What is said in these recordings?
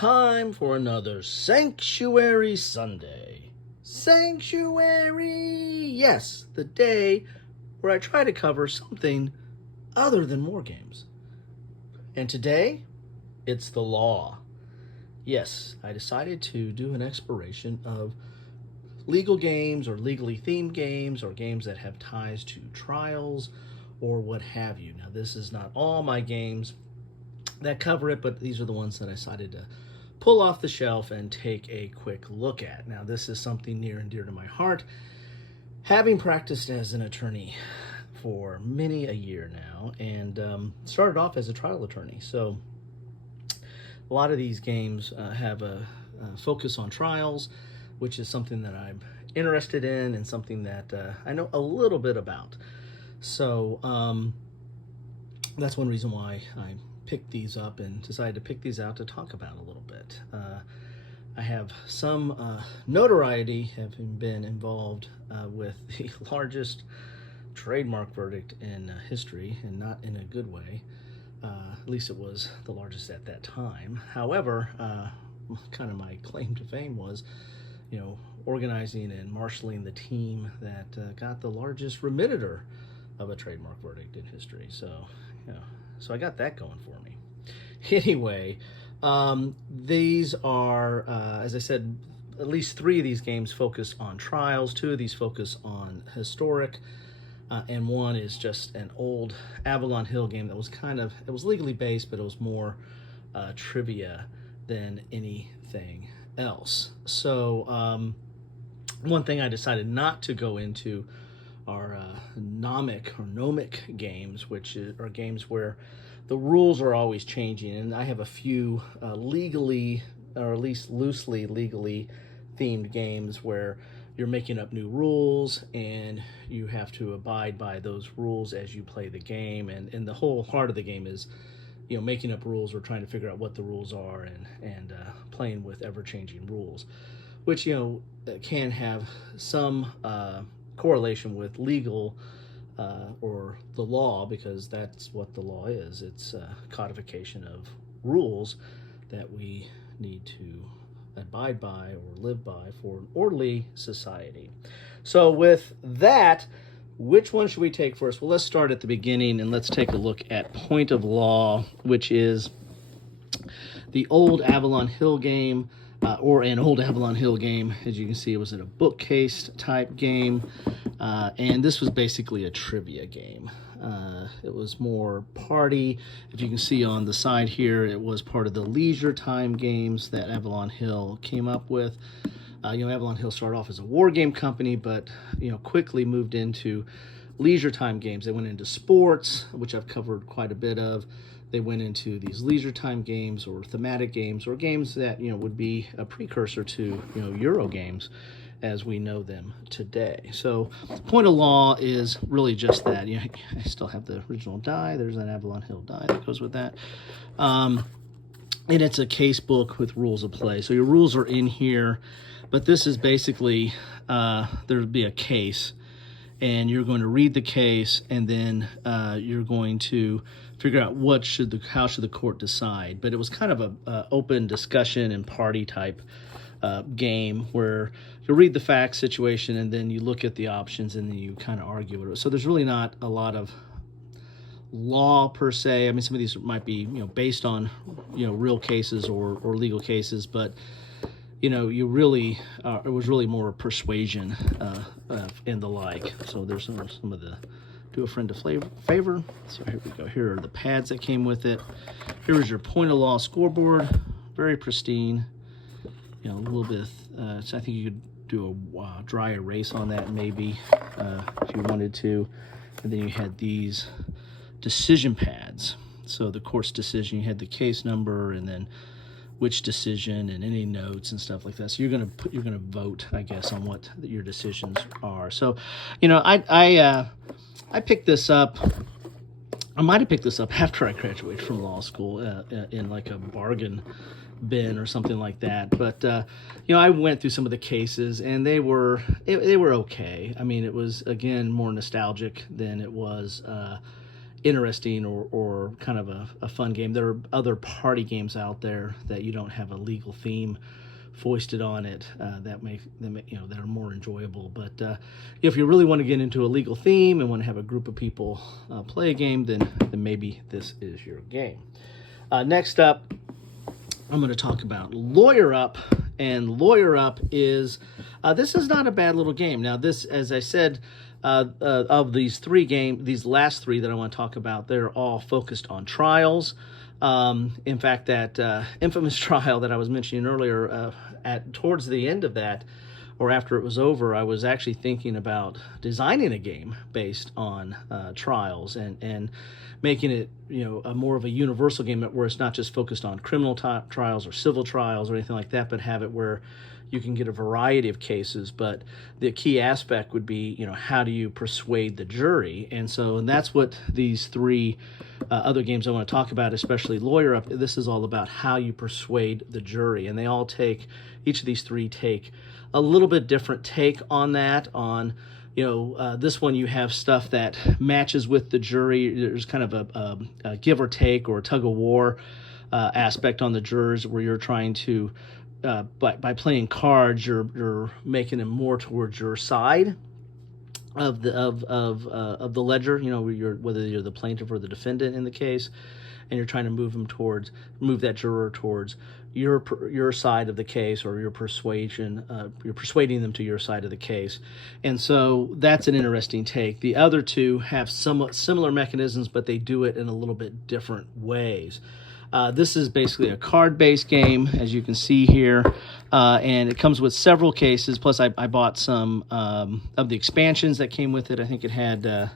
time for another Sanctuary Sunday. Sanctuary! Yes, the day where I try to cover something other than war games. And today, it's the law. Yes, I decided to do an exploration of legal games or legally themed games or games that have ties to trials or what have you. Now, this is not all my games that cover it, but these are the ones that I decided to pull off the shelf and take a quick look at. Now, this is something near and dear to my heart, having practiced as an attorney for many a year now, and started off as a trial attorney. So a lot of these games have a focus on trials, which is something that I'm interested in and something that I know a little bit about. So that's one reason why I picked these up and decided to pick these out to talk about a little bit. I have some notoriety, having been involved with the largest trademark verdict in history, and not in a good way. At least it was the largest at that time. However, kind of my claim to fame was, organizing and marshaling the team that got the largest remitter of a trademark verdict in history. So, so I got that going for me. Anyway, these are, as I said, at least 3 of these games focus on trials, 2 of these focus on historic, and one is just an old Avalon Hill game that was it was legally based, but it was more trivia than anything else. So one thing I decided not to go into are gnomic games, which are games where the rules are always changing, and I have a few legally, or at least loosely legally themed games where you're making up new rules and you have to abide by those rules as you play the game, and the whole heart of the game is making up rules or trying to figure out what the rules are, and playing with ever-changing rules, which can have some correlation with legal or the law, because that's what the law is. It's a codification of rules that we need to abide by or live by for an orderly society. So with that, which one should we take first? Well, let's start at the beginning and let's take a look at Point of Law, which is the old Avalon Hill game, or an old Avalon Hill game. As you can see, it was in a bookcase type game, and this was basically a trivia game. It was more party. If you can see on the side here, it was part of the leisure time games that Avalon Hill came up with. Avalon Hill started off as a war game company, but quickly moved into leisure time games. They went into sports, which I've covered quite a bit of. They went into these leisure time games or thematic games, or games that would be a precursor to Euro games as we know them today. So Point of Law is really just that. I still have the original die. There's an Avalon Hill die that goes with that. And it's a case book with rules of play. So your rules are in here, but this is basically, there'd be a case, and you're going to read the case, and then you're going to figure out how should the court decide. But it was kind of a open discussion and party type game where you read the facts situation, and then you look at the options, and then you kind of argue it. So there's really not a lot of law per se. I mean, some of these might be based on real cases or legal cases, but you really it was really more persuasion and the like. So there's some of the do a friend a favor. So here we go. Here are the pads that came with it. Here is your Point of Law scoreboard, very pristine. A little bit. So I think you could do a dry erase on that maybe if you wanted to. And then you had these decision pads. So the court's decision, you had the case number, and then which decision and any notes and stuff like that. So you're gonna vote, I guess, on what your decisions are. So, I picked this up. I might have picked this up after I graduated from law school in like a bargain bin or something like that. But I went through some of the cases, and they were okay. I mean, it was again more nostalgic than it was interesting or kind of a fun game. There are other party games out there that you don't have a legal theme foisted on it that make them, that are more enjoyable. But if you really want to get into a legal theme and want to have a group of people play a game, then maybe this is your game. Next up, I'm going to talk about Lawyer Up, and Lawyer Up is this is not a bad little game. Now, this, as I said, of these last three that I want to talk about, they're all focused on trials. In fact, that infamous trial that I was mentioning earlier, towards the end of that, or after it was over, I was actually thinking about designing a game based on trials and making it, a more of a universal game where it's not just focused on criminal trials or civil trials or anything like that, but have it where you can get a variety of cases. But the key aspect would be, how do you persuade the jury? And that's what these three other games I want to talk about, especially Lawyer Up. This is all about how you persuade the jury, and each of these three take a little bit different take on that. This one, you have stuff that matches with the jury. There's kind of a give or take or a tug of war aspect on the jurors, where you're trying to, by playing cards, you're making them more towards your side of the ledger. Whether you're the plaintiff or the defendant in the case, and you're trying to move that juror towards your side of the case, or you're persuading them to your side of the case. And so that's an interesting take. The other two have somewhat similar mechanisms, but they do it in a little bit different ways. This is basically a card-based game, as you can see here, and it comes with several cases. Plus, I bought some of the expansions that came with it. I think it had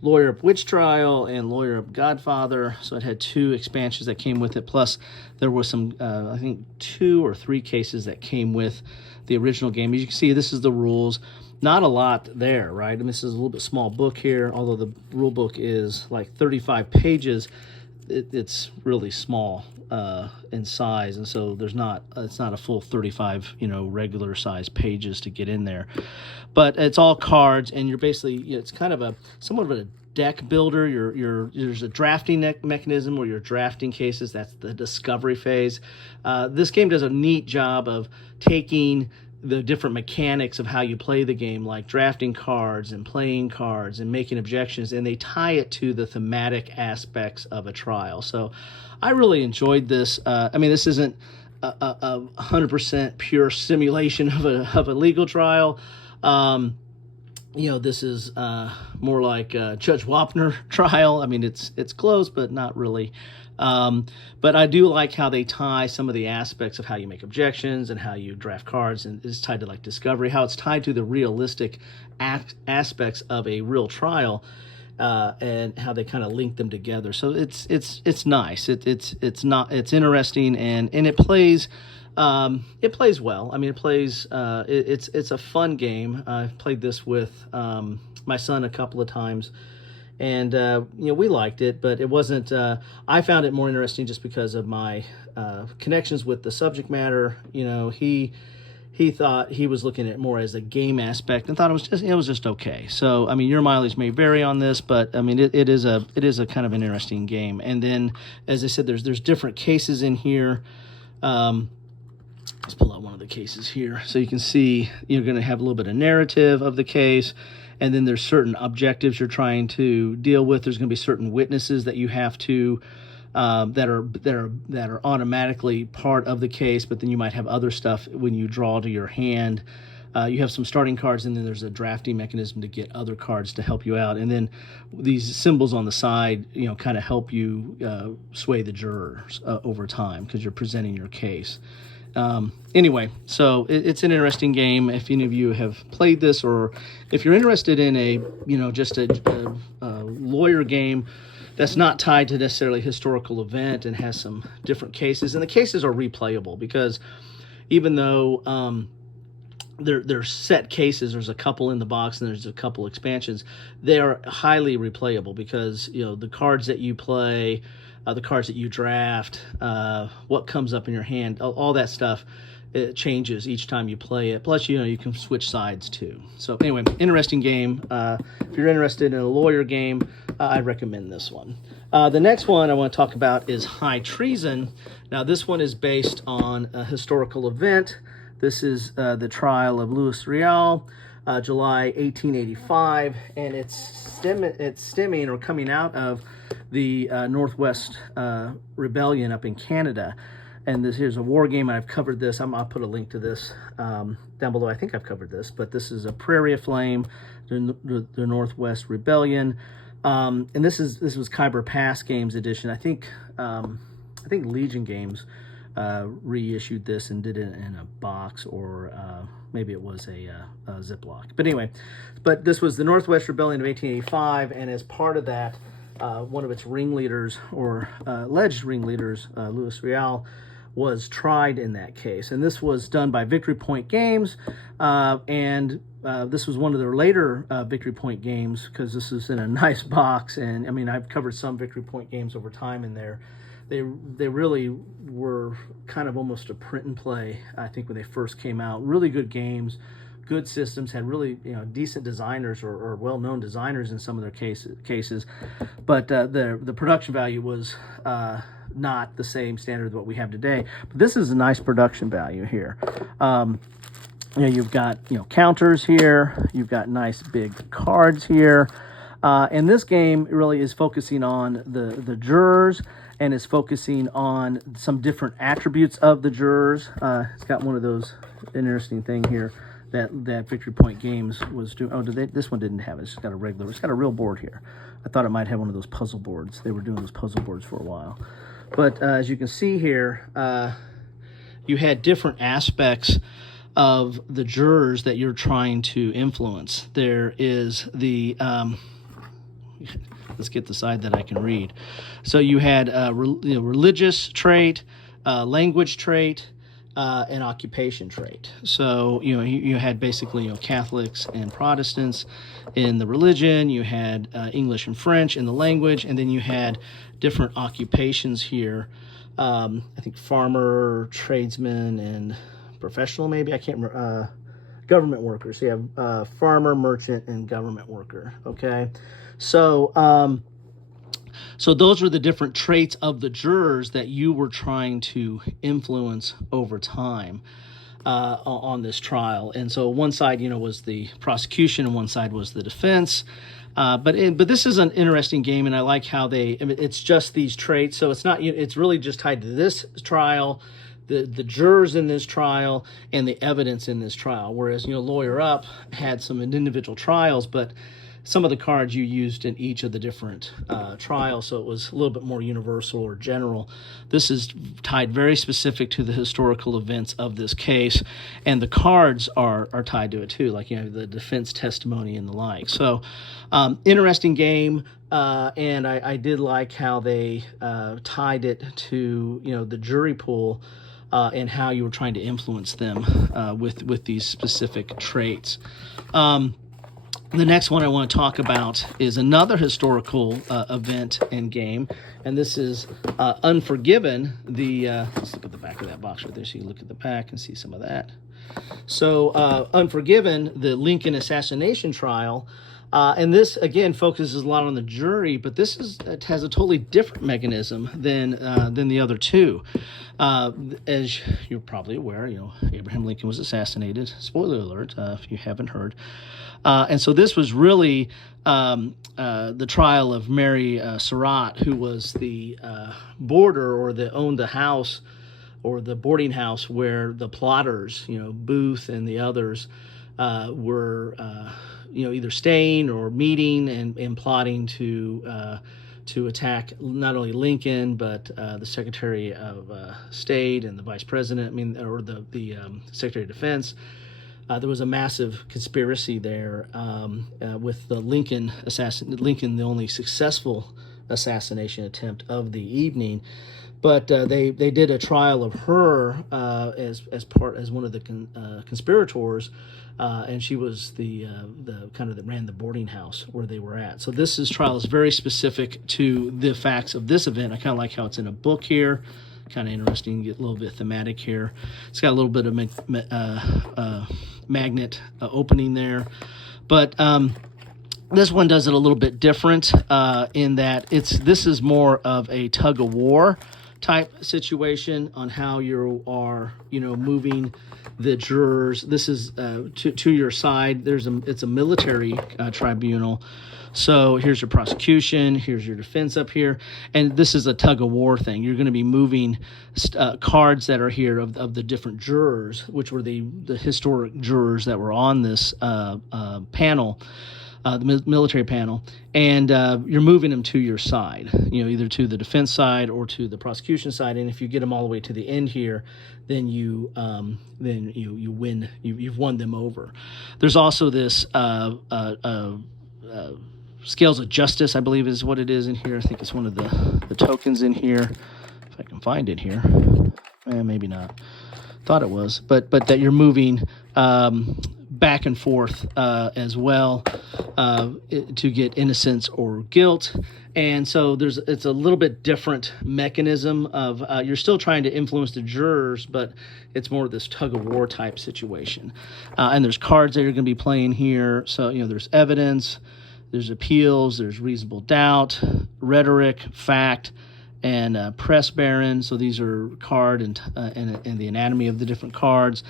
Lawyer Up Witch Trial and Lawyer Up Godfather, so it had two expansions that came with it. Plus, there were some, I think, 2 or 3 cases that came with the original game. As you can see, this is the rules. Not a lot there, right? And this is a little bit small book here, although the rule book is like 35 pages. It's really small in size, and so it's not a full 35 regular size pages to get in there. But it's all cards, and you're basically, it's kind of somewhat of a deck builder. There's a drafting mechanism where you're drafting cases. That's the discovery phase. This game does a neat job of taking the different mechanics of how you play the game, like drafting cards and playing cards and making objections, and they tie it to the thematic aspects of a trial. So I really enjoyed this. This isn't a 100% pure simulation of a legal trial. This is more like a Judge Wapner trial. It's close, but not really. But I do like how they tie some of the aspects of how you make objections and how you draft cards, and it's tied to like discovery, how it's tied to the realistic aspects of a real trial, and how they kind of link them together. So it's nice. It's interesting, and it plays. It plays well. It's a fun game. I've played this with my son a couple of times, and we liked it, but it wasn't. I found it more interesting just because of my connections with the subject matter. He thought he was looking at it more as a game aspect and thought it was just okay. So your mileage may vary on this, but it is a kind of an interesting game. And then, as I said, there's different cases in here. Let's pull out one of the cases here. So you can see you're going to have a little bit of narrative of the case, and then there's certain objectives you're trying to deal with. There's going to be certain witnesses that you have to that are automatically part of the case, but then you might have other stuff when you draw to your hand. You have some starting cards, and then there's a drafting mechanism to get other cards to help you out. And then these symbols on the side, kind of help you sway the jurors over time because you're presenting your case. Anyway, so it's an interesting game. If any of you have played this, or if you're interested in just a lawyer game that's not tied to necessarily a historical event and has some different cases, and the cases are replayable because even though they're set cases, there's a couple in the box and there's a couple expansions, they are highly replayable because the cards that you play, the cards that you draft, what comes up in your hand, all that stuff it changes each time you play it. Plus, you can switch sides too. So anyway, interesting game. If you're interested in a lawyer game, I'd recommend this one. The next one I want to talk about is High Treason. Now, this one is based on a historical event. This is the trial of Louis Riel, July 1885, and it's stemming or coming out of the Northwest Rebellion up in Canada. And here's a war game. I've covered this. I'll put a link to this down below. I think I've covered this, but this is a Prairie of Flame, the Northwest Rebellion, and this was Khyber Pass Games edition. I think Legion Games reissued this and did it in a box, or maybe it was a Ziploc. But anyway, this was the Northwest Rebellion of 1885, and as part of that, one of its ringleaders, or alleged ringleaders, Louis Riel, was tried in that case. And this was done by Victory Point Games, and this was one of their later Victory Point games, because this is in a nice box. And I mean, I've covered some Victory Point games over time in there. They really were kind of almost a print and play, I think, when they first came out. Really good games, good systems, had really decent designers, or well-known designers in some of their cases. But the production value was not the same standard as what we have today. But this is a nice production value here. You've got counters here. You've got nice big cards here. And this game really is focusing on the jurors, and is focusing on some different attributes of the jurors. It's got one of those interesting thing here that Victory Point Games was doing. Oh, this one didn't have it. It's got a regular. It's got a real board here. I thought it might have one of those puzzle boards. They were doing those puzzle boards for a while. But as you can see here, you had different aspects of the jurors that you're trying to influence. There is the let's get the side that I can read. So you had religious trait, language trait, and occupation trait. So you had basically Catholics and Protestants in the religion. You had English and French in the language, and then you had different occupations here. I think farmer, tradesman, and professional. Maybe I can't remember. Government workers. So you have farmer, merchant, and government worker. Okay. So those were the different traits of the jurors that you were trying to influence over time on this trial. And so one side, was the prosecution, and one side was the defense. But this is an interesting game, and I like how it's just these traits. So it's not. It's really just tied to this trial, the jurors in this trial, and the evidence in this trial. Whereas Lawyer Up had some individual trials, but some of the cards you used in each of the different trials, so it was a little bit more universal or general. This is tied very specific to the historical events of this case, and the cards are tied to it too, like the defense testimony and the like. So interesting game, and I did like how they tied it to the jury pool, and how you were trying to influence them with these specific traits. The next one I want to talk about is another historical event and game, and this is Unforgiven. Let's look at the back of that box right there, so you look at the back and see some of that. So Unforgiven, the Lincoln assassination trial, and this again focuses a lot on the jury, but it has a totally different mechanism than the other two. As you're probably aware, Abraham Lincoln was assassinated. Spoiler alert, if you haven't heard. And so this was really the trial of Mary Surratt, who was the boarder, or owned the house, or the boarding house where the plotters, Booth and the others, were either staying or meeting and plotting to attack not only Lincoln, but the Secretary of State and the Vice President. Or the Secretary of Defense. There was a massive conspiracy there with the Lincoln, the only successful assassination attempt of the evening. But they did a trial of her as one of the conspirators, and she was the kind of that ran the boarding house where they were at. So this trial is very specific to the facts of this event. I kind of like how it's in a book here. kind of interesting. You get a little bit thematic here. It's got a little bit of magnet opening there, but this one does it a little bit different in that this is more of a tug of war type situation on how you are, moving the jurors. This is to your side. It's a military tribunal. So here's your prosecution, here's your defense up here, and this is a tug of war thing. You're going to be moving cards that are here of the different jurors, which were the historic jurors that were on this panel. The military panel, and you're moving them to your side, either to the defense side or to the prosecution side. And if you get them all the way to the end here, then you win. You've won them over. There's also this scales of justice, I believe, is what it is in here. I think it's one of the tokens in here, if I can find it here. Maybe not. Thought it was, but that you're moving back and forth as well to get innocence or guilt. And so it's a little bit different mechanism of you're still trying to influence the jurors, but it's more of this tug of war type situation. And there's cards that you're going to be playing here. So there's evidence, there's appeals, there's reasonable doubt, rhetoric, fact, and press baron. So these are card and the anatomy of the different cards.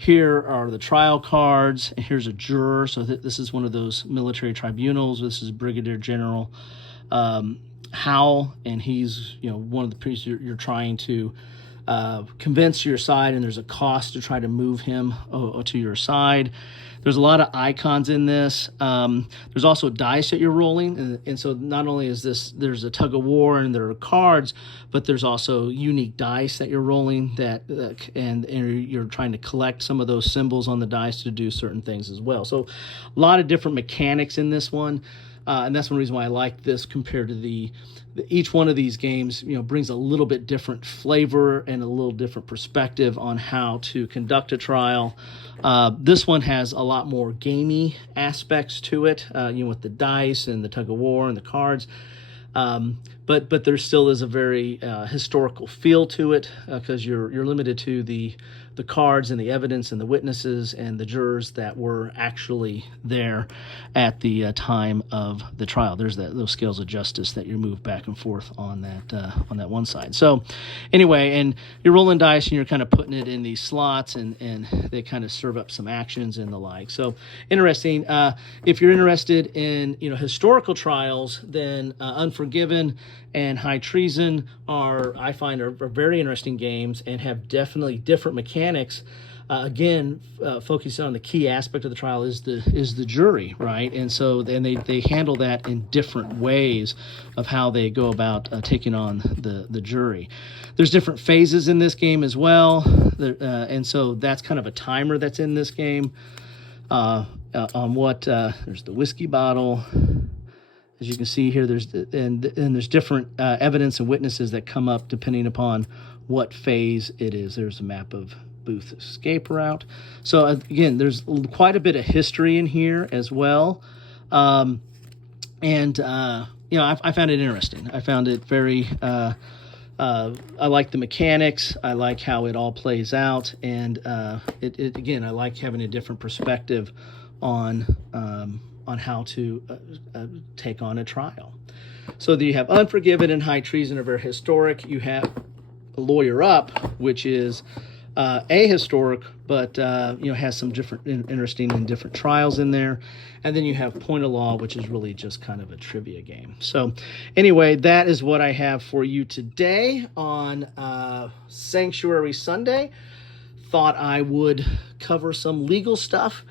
Here are the trial cards, and here's a juror. So this is one of those military tribunals. This is Brigadier General Howell, and he's one of the priests you're trying to convince your side, and there's a cost to try to move him to your side. There's a lot of icons in this. There's also dice that you're rolling, and so not only is there's a tug of war and there are cards, but there's also unique dice that you're rolling and you're trying to collect some of those symbols on the dice to do certain things as well. So a lot of different mechanics in this one, and that's one reason why I like this compared to each one of these games, brings a little bit different flavor and a little different perspective on how to conduct a trial. This one has a lot more gamey aspects to it, with the dice and the tug of war and the cards. But there still is a very historical feel to it because you're limited to the cards and the evidence and the witnesses and the jurors that were actually there at the time of the trial. There's those scales of justice that you move back and forth on that one side. So anyway, and you're rolling dice and you're kind of putting it in these slots and they kind of serve up some actions and the like. So interesting. If you're interested in historical trials, then Unforgiven and High Treason I find are very interesting games and have definitely different mechanics. Again, focusing on the key aspect of the trial is the jury, right? And so they handle that in different ways of how they go about taking on the jury. There's different phases in this game as well, and so that's kind of a timer that's in this game on what there's the whiskey bottle. As you can see here, there's different evidence and witnesses that come up depending upon what phase it is. There's a map of booth escape route. So again, there's quite a bit of history in here as well, I found it interesting. I found it very. I like the mechanics. I like how it all plays out, and again, I like having a different perspective on how to take on a trial. So you have Unforgiven and High Treason are very historic. You have Lawyer Up, which is ahistoric, but has some different interesting and different trials in there. And then you have Point of Law, which is really just kind of a trivia game. So anyway, that is what I have for you today on Sanctuary Sunday. Thought I would cover some legal stuff.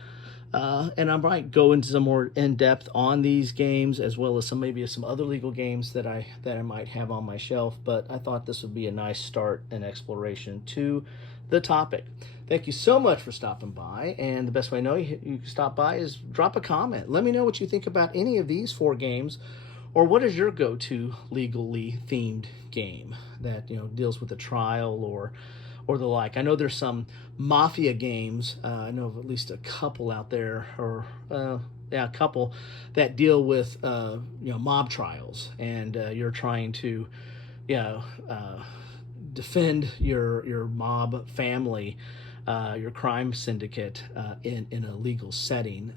And I might go into some more in-depth on these games, as well as maybe some other legal games that I might have on my shelf. But I thought this would be a nice start and exploration to the topic. Thank you so much for stopping by. And the best way I know you can stop by is drop a comment. Let me know what you think about any of these 4 games, or what is your go-to legally themed game that deals with a trial or the like. I know there's some mafia games. I know of at least a couple out there, a couple that deal with mob trials, and you're trying to defend your mob family, your crime syndicate in a legal setting.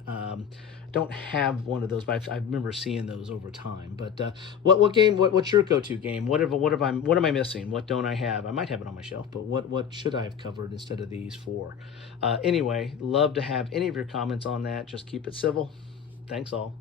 Don't have one of those, but I remember seeing those over time. But what game? What's your go-to game? What am I missing? What don't I have? I might have it on my shelf, but what should I have covered instead of these four? Anyway, love to have any of your comments on that. Just keep it civil. Thanks all.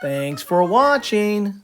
Thanks for watching.